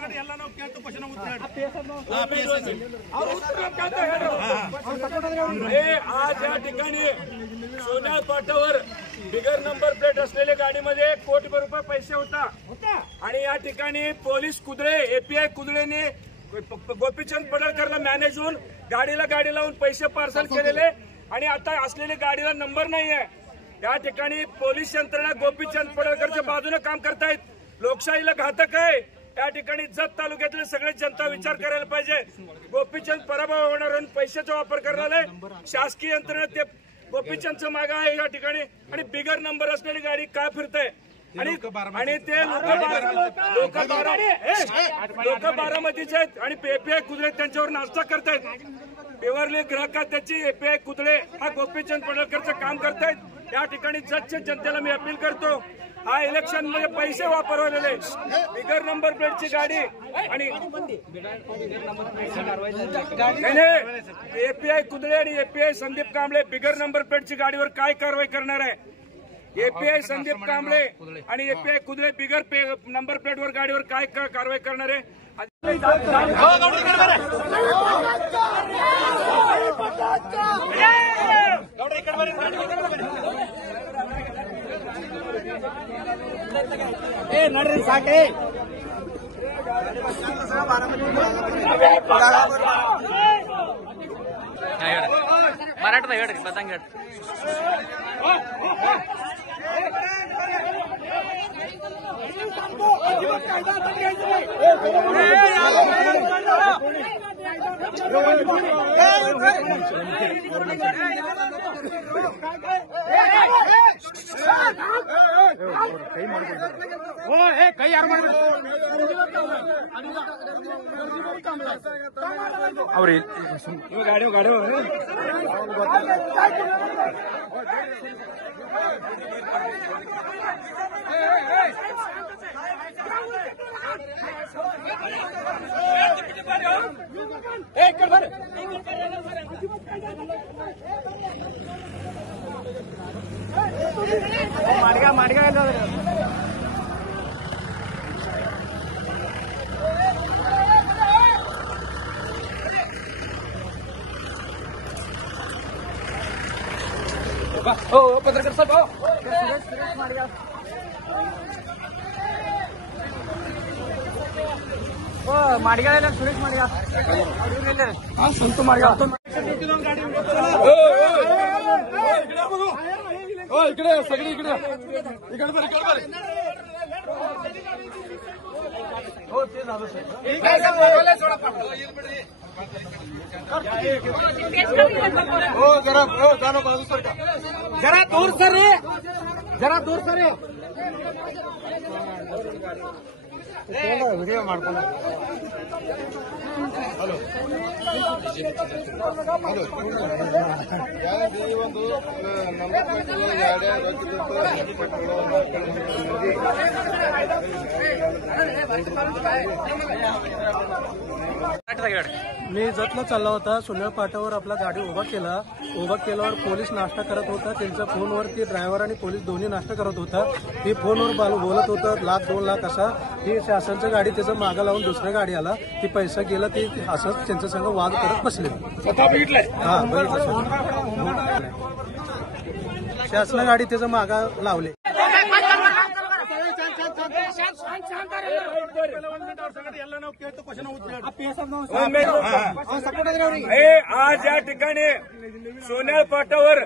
आज या ठिकाणी सोन्याळ फाट्यावर बिगर नंबर प्लेट असलेल्या गाडीमध्ये कोटीभर रुपये पैसे होता आणि या ठिकाणी पोलीस कुदळे एपीआय कुदळेने गोपीचंद पडळकरला मॅनेज होऊन गाडी लावून पैसे पार्सल केलेले आणि आता असलेल्या गाडीला नंबर नाहीये। या ठिकाणी पोलीस यंत्रणा गोपीचंद पडळकरच्या बाजूने काम करतायत। लोकशाहीला घातक आहे। या ठिकाणी जत तालुक्यातले सगळे जनता विचार करायला पाहिजे। गोपीचंद पराभव होणार पैशाचा वापर करणारे शासकीय यंत्रणा ते गोपीचंदचं मागे आहे या ठिकाणी आणि बिगर नंबर असलेली गाडी काय फिरते आणि ते लोक बारामतीचे आहेत आणि एपीआय कुदळे त्यांच्यावर नाश्ता करतायत। पेवरले ग्राहकात त्याची एपीआय कुदळे हा गोपीचंद पडळकरचं काम करतायत। या ठिकाणी जतच्या जनतेला मी अपील करतो, हा इलेक्शन मध्ये पैसे वापरवलेले बिगर नंबर प्लेटची गाडी आणि एपीआय कुदळे आणि API Sandeep Kamble bigger number प्लेटची गाडीवर काय कारवाई करणार आहे। एपीआय संदीप कांबळे आणि एपीआय कुदळे बिगर नंबर प्लेटवर गाडीवर काय कारवाई करणार आहे। नड्री साके मराठा हेड पतंगड कई यार माडगा हो पत्रकार साहेब माडगा सुरेश माडगा सुनतो माडगा इकडे सगळी इकडे हो ते झालं हो जरा जानो बाजू सर जरा दूर सर रे व्हिडिओ ಮಾಡ್ಕೊಂಡು ಹಲೋ ಈ ಒಂದು मी जतला चालला होता। सोन्याळ फाट्यावर आपला गाडी उभा केल्यावर पोलीस नाश्ता करत होता। त्यांच्या फोनवरती ड्रायव्हर आणि पोलीस दोन्ही नाश्ता करत होता। ही फोनवर बोलत होतं 1,00,000-2 लाख असा। ही शासनची गाडी त्याचं मागं लावून दुसऱ्या गाडी आला, ती पैसा गेला, ते असं त्यांच्या संग वाद करत बसले। हा बघितलं, शासन गाडी त्याचं मागं लावले। आज या ठिकाणी सोन्याळ फाट्यावर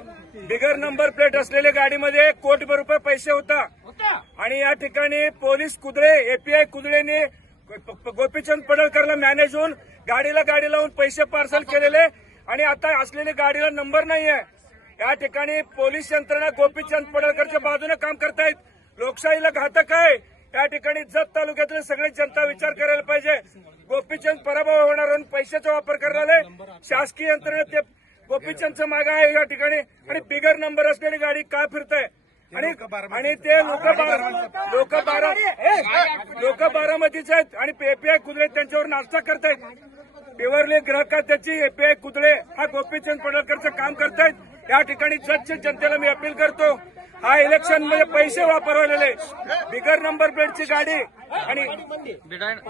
बिगर नंबर प्लेट असलेल्या गाडीमध्ये कोटीभर रुपये पैसे होता आणि या ठिकाणी पोलीस कुदळे एपीआय कुदळेने गोपीचंद पडळकरला मॅनेज होऊन गाडी लावून पैसे पार्सल केलेले आणि आता असलेल्या गाडीला नंबर नाहीये। या ठिकाणी पोलीस यंत्रणा गोपीचंद पडळकरच्या बाजूने काम करतायत। लोकशाहीला घातक आहे। या ठिकाणी जत तालुक्यातले सगळे जनता विचार करायला पाहिजे। गोपीचंद पराभव होणार पैशाचा वापर करणारे शासकीय यंत्रणा ते गोपीचंदचं मागे आहे या ठिकाणी आणि बिगर नंबर असलेली गाडी काय फिरते आणि ते लोक बारामतीचे आहेत आणि एपीआय कुदळे त्यांच्यावर नाश्ता करतायत। पेवरले ग्राहकात त्याची एपीआय कुदळे हा गोपीचंद पडळकरचं काम करतायत। या ठिकाणी जतच्या जनतेला मी अपील करतो, हा इलेक्शन मध्ये पैसे वापरवलेले बिगर नंबर प्लेटची गाडी आणि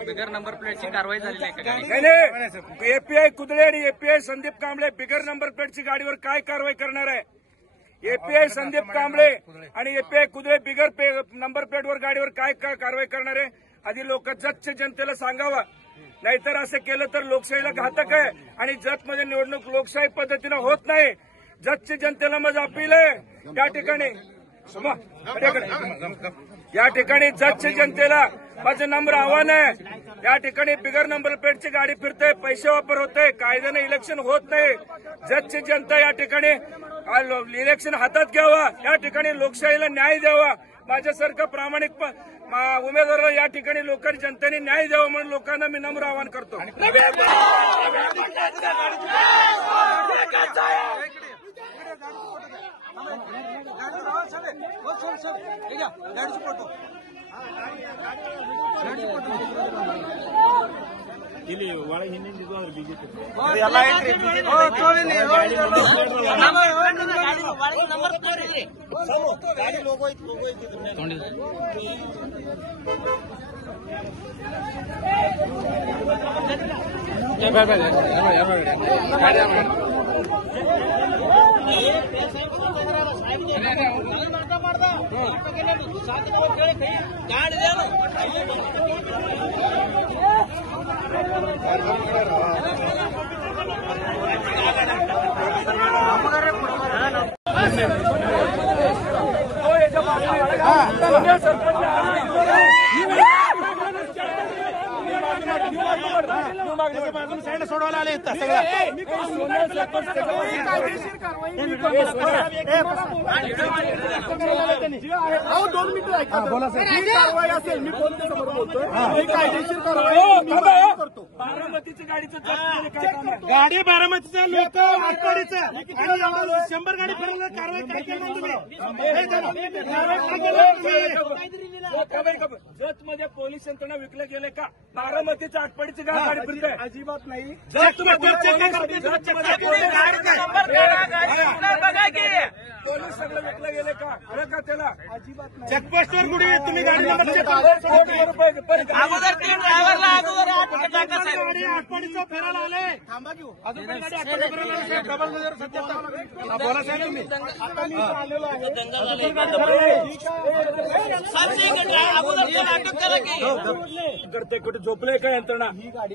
बिगर नंबर प्लेटची कारवाई झालेली आहे का गाडी? नाही एपीआय कुदळे आणि API Sandeep Kamble bigger number प्लेटची गाडीवर काय कारवाई करणार आहे? एपीआय संदीप कांबळे आणि एपीआय कुदळे बिगर नंबर प्लेटवर गाडीवर काय कारवाई करणार आहे? आधी लोक जतच्या जनतेला सांगावं, नाहीतर असं केलं तर लोकशाहीला घातक आहे आणि जतमध्ये निवडणूक लोकशाही पद्धतीनं होत नाही. जतच्या जनतेला माझं अपील आहे त्या ठिकाणी या ठिकाणी जतच्या जनतेला माझं नम्र आव्हान आहे. या ठिकाणी बिगर नंबर प्लेटची गाडी फिरते, पैसे वापर होते, कायद्याने इलेक्शन होत नाही. जतची जनता या ठिकाणी इलेक्शन हातात घ्यावा, या ठिकाणी लोकशाहीला न्याय द्यावा. माझ्यासारखं प्रामाणिक उमेदवाराला या ठिकाणी लोकांनी जनतेने न्याय द्यावा म्हणून लोकांना मी नम्र आवाहन करतो. सोडवायला आले कारवाई असेल मी पोलिसांसमोर बोलतोय. कायदेशीर कारवाई करतो. बारामतीच्या गाडीचं गाडी बारामतीचं लोक आटपाडीचं 100 गाडी फिरवलं कारवाई काय केलं तुम्ही? जतमध्ये पोलीस यंत्रणा विकले गेले का? बारामतीच्या आटपाडीची गाडी फिरते अजिबात नाही. पोलीस सगळं विकलं गेले का? अरे का त्याला अजिबात नाही. चेकपोस्टवर कुठे तुम्ही गाडी नंबर गाडी आटपाडीचं फिरायला आले. थांबा घेऊ अजून पण गाडी आटपाडी फिरायला आले. डबल नजर सध्या बोला साहेब तुम्ही आता मी आलेलो आहे. करते कुठे झोपले का यंत्रणा? ही गाडी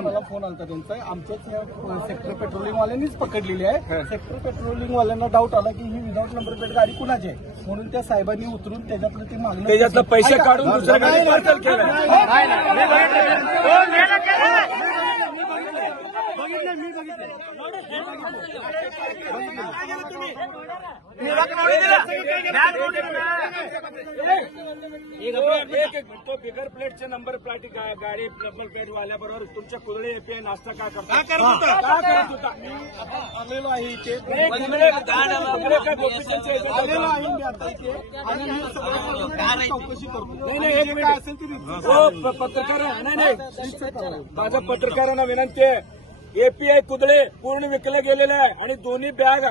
मला फोन आलता त्यांचा. आमच्याच सेक्टर पेट्रोलिंग वाल्यांनीच पकडलेली आहे. सेक्टर पेट्रोलिंग वाल्यांना डाऊट आला की ही विदाऊट नंबर प्लेट गाडी कुणाची आहे म्हणून त्या साहेबांनी उतरून त्याच्यातलं ते मागणं त्याच्यातलं पैसे काढून दुसऱ्या गाडी पार्सल केलं. तो बिगर प्लेटचे नंबर प्लेट गाडी नंबर प्लेट वाल्याबरोबर तुमच्या कुदळे एपीआय नाश्ता का करत होता? आलेलो आहे इथे आलेलो आहे मी आता इथे आणि मी सगळं चौकशी करतो. नाही काय असेल ती पत्रकार नाही माझ्या पत्रकारांना विनंती आहे. एपीआय कुदळे पूर्ण विकले गेलेले आहे आणि दोन्ही बॅग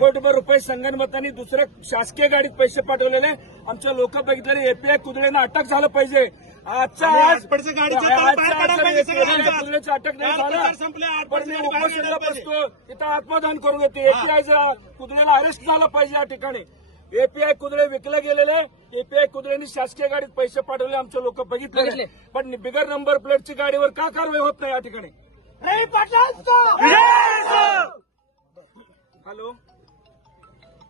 कोटीभर रुपये संगणमतांनी दुसऱ्या शासकीय गाडीत पैसे पाठवलेले आमच्या लोक बघितलेले. एपीआय कुदळेंना अटक झालं पाहिजे. आजच्या आज कुदळेची अटक नाही झालं पण मी उपोषणाला बसतो तिथं आत्मदान करून येते. एपीआय कुदळेला अरेस्ट झालं पाहिजे. या ठिकाणी एपीआय कुदळे विकले गेलेले. एपीआय कुदळेंनी शासकीय गाडीत पैसे पाठवले आमचे लोक बघितले पण बिगर नंबर प्लेटची गाडीवर का कारवाई होत नाही या ठिकाणी? पाटील हॅलो